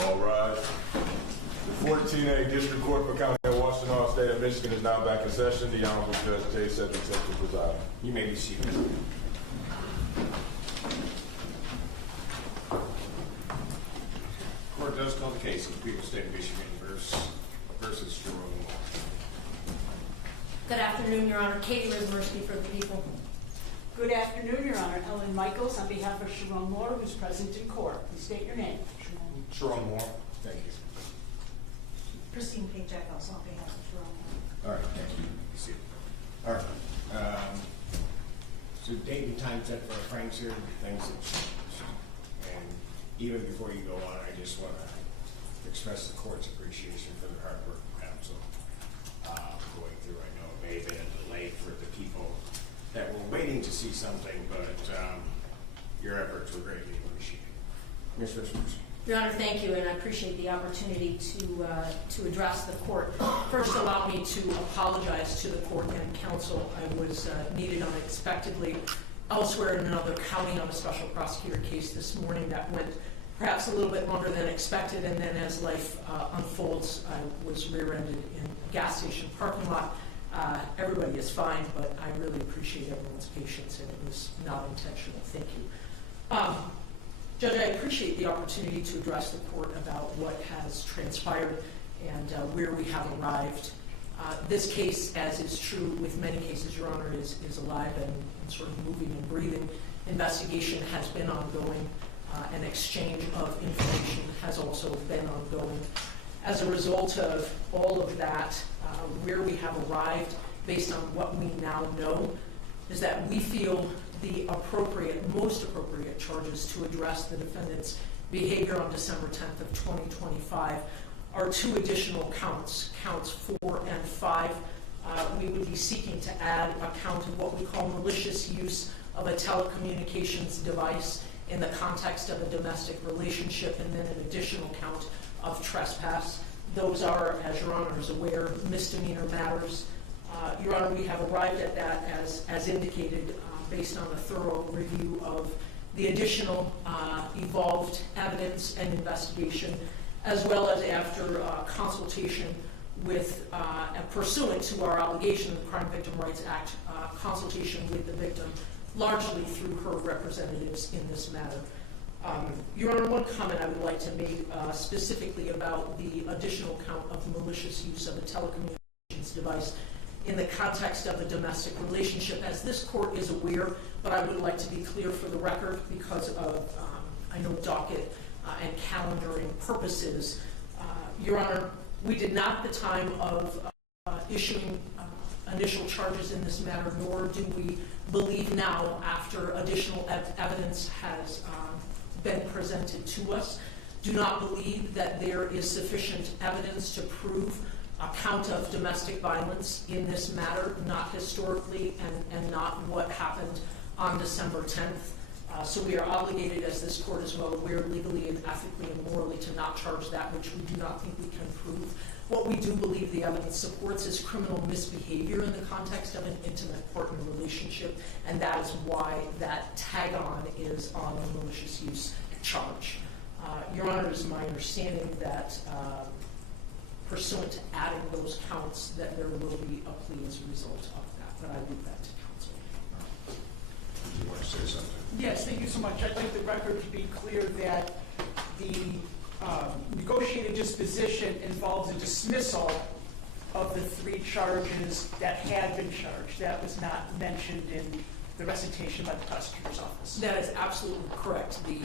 All rise. The 14A District Court for County of Washington, State of Michigan is now back in session. The Honorable Judge J. Cedric Simpson presiding. You may be seated. Court does call the case of the people of the state of Michigan versus Sherrone Moore. Good afternoon, Your Honor. Katie Rizmersky for the people. Good afternoon, Your Honor. Ellen Michaels on behalf of Sherrone Moore, who's present in court. Please state your name. Sherrone Moore. Thank you. Christine Paycheck, also on behalf of Sherrone Moore. All right, thank you. Be seated. All right. So date and time set for Frank's here, things have changed. And even before you go on, I just want to express the court's appreciation for the hard work of counsel going through. I know it may have been a delay for the people that were waiting to see something, but your efforts were greatly appreciated. Ms. Richards. Your Honor, thank you, and I appreciate the opportunity to address the court. First, allow me to apologize to the court and counsel. I was needed unexpectedly elsewhere in another county on a special prosecutor case this morning that went perhaps a little bit longer than expected, and then as life unfolds, I was rear-ended in a gas station parking lot. Everybody is fine, but I really appreciate everyone's patience, and it was not intentional. Thank you. Judge, I appreciate the opportunity to address the court about what has transpired and where we have arrived. This case, as is true with many cases, Your Honor, is alive and sort of moving and breathing. Investigation has been ongoing. An exchange of information has also been ongoing. As a result of all of that, where we have arrived, based on what we now know, is that we feel the most appropriate charges to address the defendant's behavior on December 10th of 2025 are two additional counts, counts 4 and 5. We would be seeking to add a count of what we call malicious use of a telecommunications device in the context of a domestic relationship, and then an additional count of trespass. Those are, as Your Honor is aware, misdemeanor matters. Your Honor, we have arrived at that as indicated based on a thorough review of the additional evolved evidence and investigation, as well as after consultation with, pursuant to our obligation of the Crime Victim Rights Act, consultation with the victim, largely through her representatives in this matter. Your Honor, one comment I would like to make specifically about the additional count of malicious use of a telecommunications device in the context of a domestic relationship. As this court is aware, but I would like to be clear for the record because of, I know, docket and calendaring purposes. Your Honor, we did not at the time of issuing initial charges in this matter, nor do we believe now after additional evidence has been presented to us, do not believe that there is sufficient evidence to prove a count of domestic violence in this matter, not historically and not what happened on December 10th. So we are obligated, as this court is well aware, legally and ethically and morally to not charge that which we do not think we can prove. What we do believe the evidence supports is criminal misbehavior in the context of an intimate partner relationship, and that is why that tag-on is on the malicious use charge. Your Honor, it is my understanding that pursuant to adding those counts, that there will be a plea as a result of that, but I leave that to counsel. Did you want to say something? Yes, thank you so much. I'd like the record to be clear that the negotiated disposition involves a dismissal of the 3 charges that had been charged. That was not mentioned in the recitation by the prosecutor's office. That is absolutely correct. The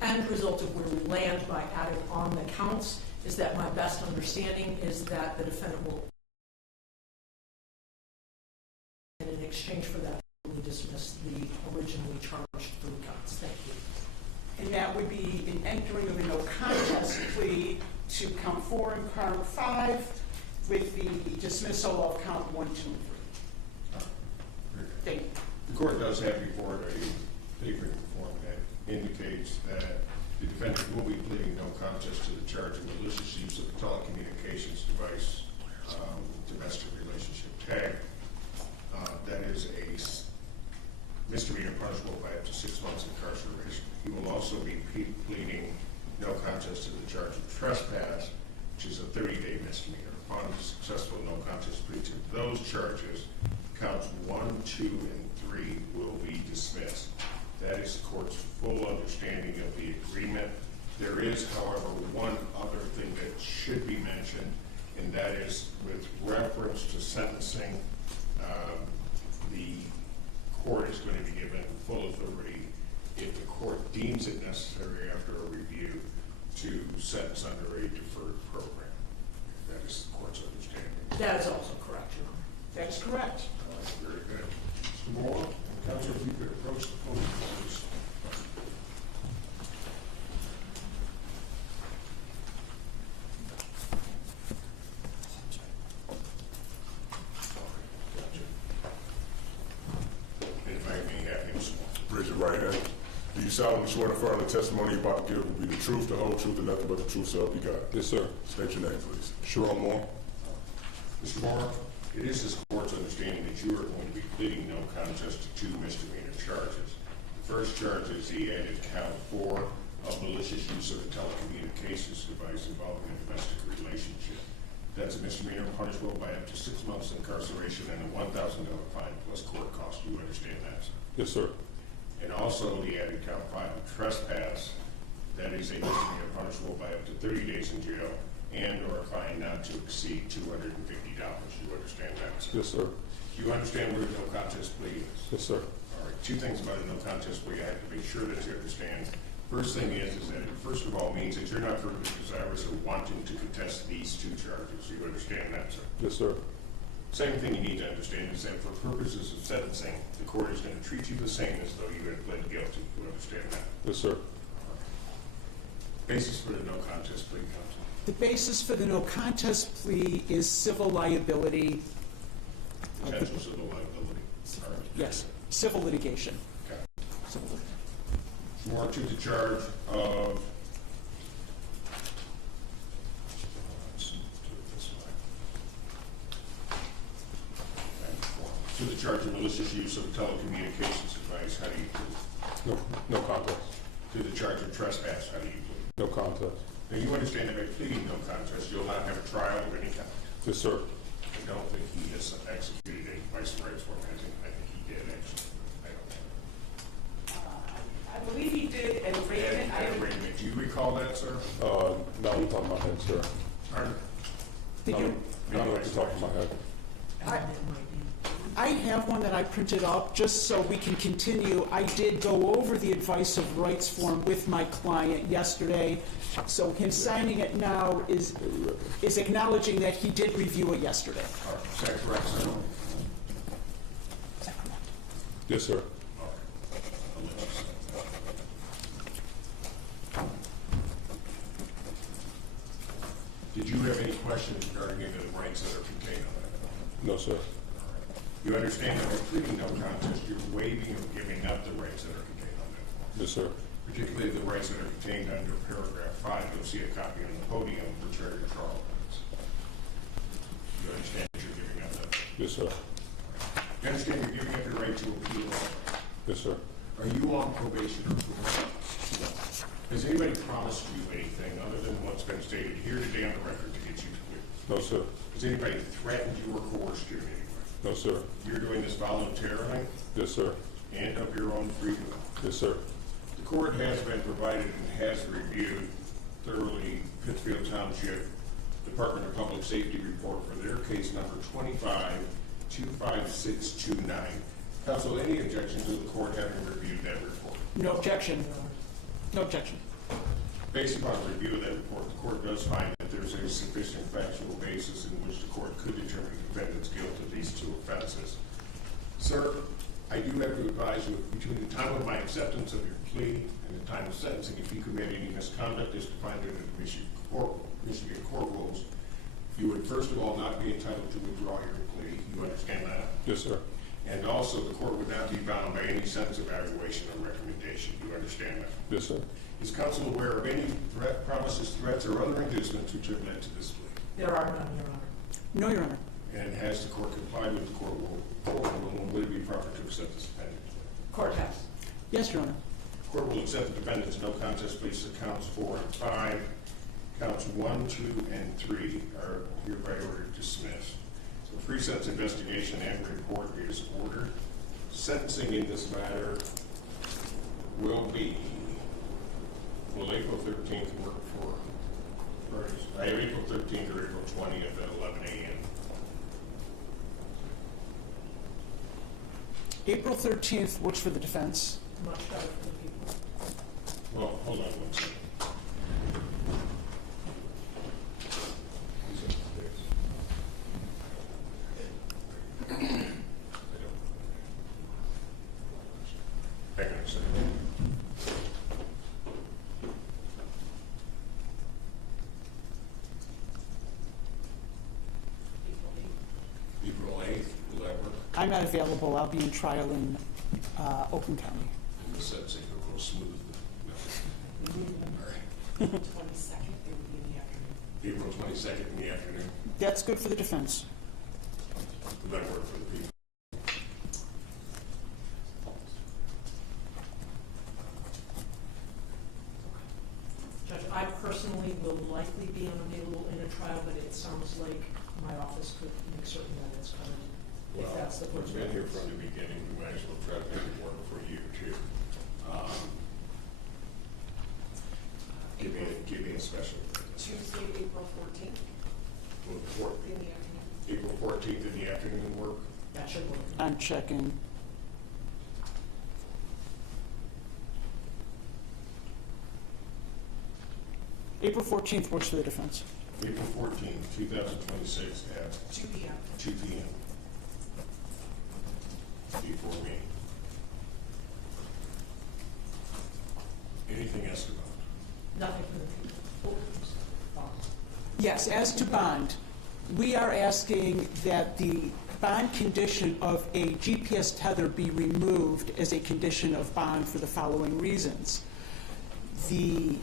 end result of where we land by adding on the counts is that my best understanding is that the defendant will, and in exchange for that, dismiss the originally charged 3 counts. Thank you. And that would be an entering of a no contest plea to count 4 and count 5 with the dismissal of count 1, 2, and 3. Thank you. The court does have before it a paper form that indicates that the defendant will be pleading no contest to the charge of malicious use of a telecommunications device, domestic relationship tag. That is a misdemeanor punishable by up to 6 months incarceration. He will also be pleading no contest to the charge of trespass, which is a 30-day misdemeanor. Upon successful no contest plea to those charges, counts 1, 2, and 3 will be dismissed. That is the court's full understanding of the agreement. There is, however, one other thing that should be mentioned, and that is with reference to sentencing. The court is going to be given full authority, if the court deems it necessary after a review, to sentence under a deferred program. That is the court's understanding. That is also correct, Your Honor. That's correct. Very good. Mr. Moore, Counsel, if you could approach the podium, please. If I may have him sworn. Raise your right hand. Do you solemnly swear to affirm the testimony you're about to give will be the truth, the whole truth, and nothing but the truth, so help you God? Yes, sir. State your name, please. Sherrone Moore. Mr. Moore, it is this court's understanding that you are going to be pleading no contest to 2 misdemeanor charges. The first charge is the added count 4 of malicious use of a telecommunications device involving a domestic relationship. That's a misdemeanor punishable by up to 6 months incarceration and a $1,000 fine plus court costs. Do you understand that, sir? Yes, sir. And also the added count 5 of trespass. That is a misdemeanor punishable by up to 30 days in jail and or a fine not to exceed $250. You understand that, sir? Yes, sir. Do you understand what a no contest plea is? Yes, sir. All right, 2 things about a no contest plea I have to make sure that you understand. First thing is that it first of all means that you're not further desirous of wanting to contest these 2 charges. You understand that, sir? Yes, sir. Second thing you need to understand is that for purposes of sentencing, the court is going to treat you the same as though you had pled guilty. You understand that? Yes, sir. Basis for the no contest plea, counsel. The basis for the no contest plea is civil liability. Potential civil liability. All right. Yes, civil litigation. Okay. Civil litigation. More to the charge of to the charge of malicious use of a telecommunications device. How do you plead? No contest. To the charge of trespass. How do you plead? No contest. Now you understand that by pleading no contest, you'll not have a trial of any kind. Yes, sir. I don't think he has executed a vice rights organizing. I think he did actually. I don't know. I believe he did an arraignment. Arraignment. Do you recall that, sir? Not on the top of my head, sir. Pardon? Did you? Not off the top of my head. I have one that I printed up just so we can continue. I did go over the advice of rights form with my client yesterday, so him signing it now is acknowledging that he did review it yesterday. All right. Is that correct, sir? Yes, sir. Did you have any questions regarding any of the rights that are contained on that? No, sir. You understand that by pleading no contest, you're waiving or giving up the rights that are contained on that form. Yes, sir. Particularly the rights that are contained under paragraph 5. You'll see a copy on the podium, which are your trial rights. understand that you're giving up that. Yes, sir. You understand you're giving up your right to appeal. Yes, sir. Are you on probation or parole? No. Has anybody promised you anything other than what's been stated here today on the record to get you to clear? No, sir. Has anybody threatened you or coerced you in any way? No, sir. You're doing this voluntarily Yes, sir. and of your own free will. Yes, sir. The court has been provided and has reviewed thoroughly Pittsfield Township Department of Public Safety report for their case number 25-25629. Counsel, any objection to the court having reviewed that report? No objection. No objection. Based upon review of that report, the court does find that there's a sufficient factual basis in which the court could determine the defendant's guilt of these two offenses. Sir, I do have to advise you, between the time of my acceptance of your plea and the time of sentencing, if you commit any misconduct as defined under the Michigan court rules, you would first of all not be entitled to withdraw your plea. You understand that? Yes, sir. And also, the court would not be bound by any sentence evaluation or recommendation. You understand that? Yes, sir. Is counsel aware of any threat, promises, threats, or other inducements which have led to this plea? There are none, Your Honor. No, Your Honor. And has the court complied with the court rule, and would it be proper to accept this defendant? Court has. Yes, Your Honor. The court will accept the defendant's no contest plea to counts 4 and 5. Counts 1, 2, and 3 are hereby ordered dismissed. So pre-sentence investigation and report is ordered. Sentencing in this matter will be, will April 13th work for parties? I have April 13th or April 20th at 11 a.m. April 13th works for the defense. Much better for the people. Well, hold on one second. Hang on a second. April 8th, will that work? I'm not available. I'll be in trial in Oakland County. The sentencing will go smooth. No. All right. 22nd, it would be in the afternoon. April 22nd in the afternoon. That's good for the defense. Will that work for the people? Judge, I personally will likely be unavailable in a trial, but it sounds like my office could make certain that it's covered. If that's the court's We've been here preference. from the beginning. We might as well try to make it work for you, too. Give me a special. Tuesday, April 14th Well, in the afternoon. April 14th in the afternoon work. That should work. I'm checking. April 14th works for the defense. April 14th, 2026 at 2 p.m. 2 p.m. Before me. Anything else about it? Nothing for the people. Yes, as to bond, we are asking that the bond condition of a GPS tether be removed as a condition of bond for the following reasons. The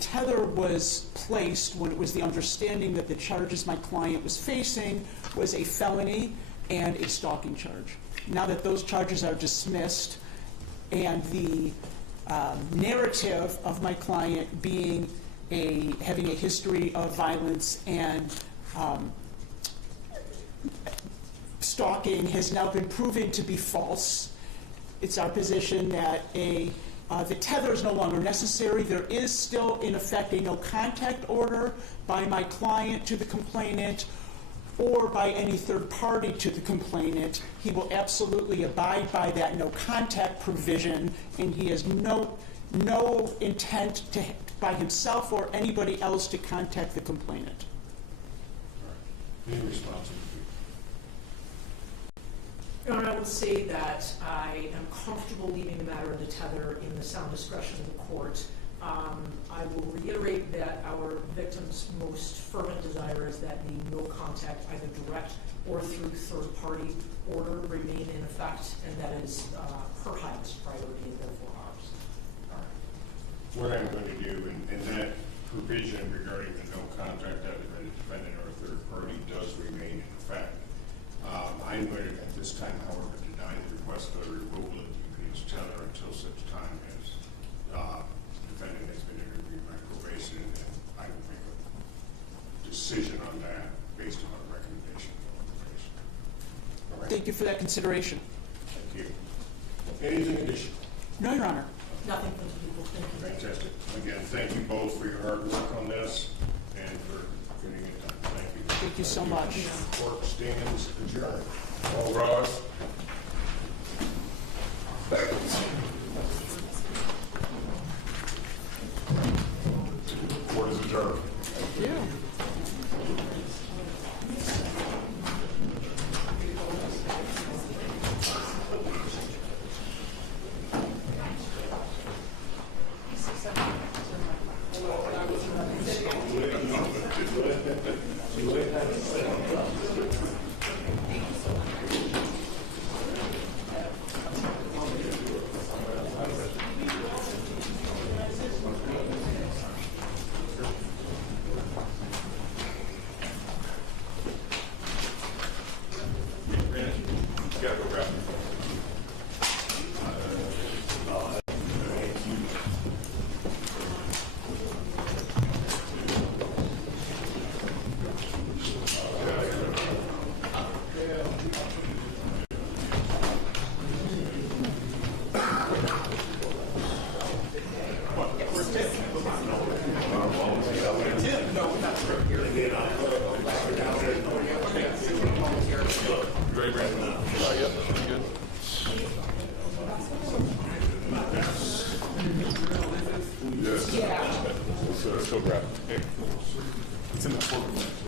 tether was placed when it was the understanding that the charges my client was facing was a felony and a stalking charge. Now that those charges are dismissed and the narrative of my client being having a history of violence and stalking has now been proven to be false, it's our position that the tether is no longer necessary. There is still, in effect, a no contact order by my client to the complainant or by any third party to the complainant. He will absolutely abide by that no contact provision, and he has no intent to, by himself or anybody else, to contact the complainant. Any response? Your Honor, I would say that I am comfortable leaving the matter of the tether in the sound discretion of the court. I will reiterate that our victim's most fervent desire is that the no contact, either direct or through third-party order, remain in effect, and that is her highest priority and therefore ours. What I'm going to do, in that provision regarding the no contact, I would ready to defendant or a third party does remain in effect. I'm going to, at this time, however, deny the request for removal of DPH tether until such time as the defendant has been interviewed by probation, and I will make a decision on that based upon a recommendation from probation. All right? Thank you for that consideration. Thank you. Anything additional? No, Your Honor. Nothing from the people. Thank you. Fantastic. Again, thank you both for your hard work on this and for getting it done. Thank you. Thank you so much. Court stands adjourned. All rise. Court is adjourned. Yeah. You gotta go grab it. You ready, Brandon? Yep. Good. Yes. Let's go grab it. It's in the courtroom.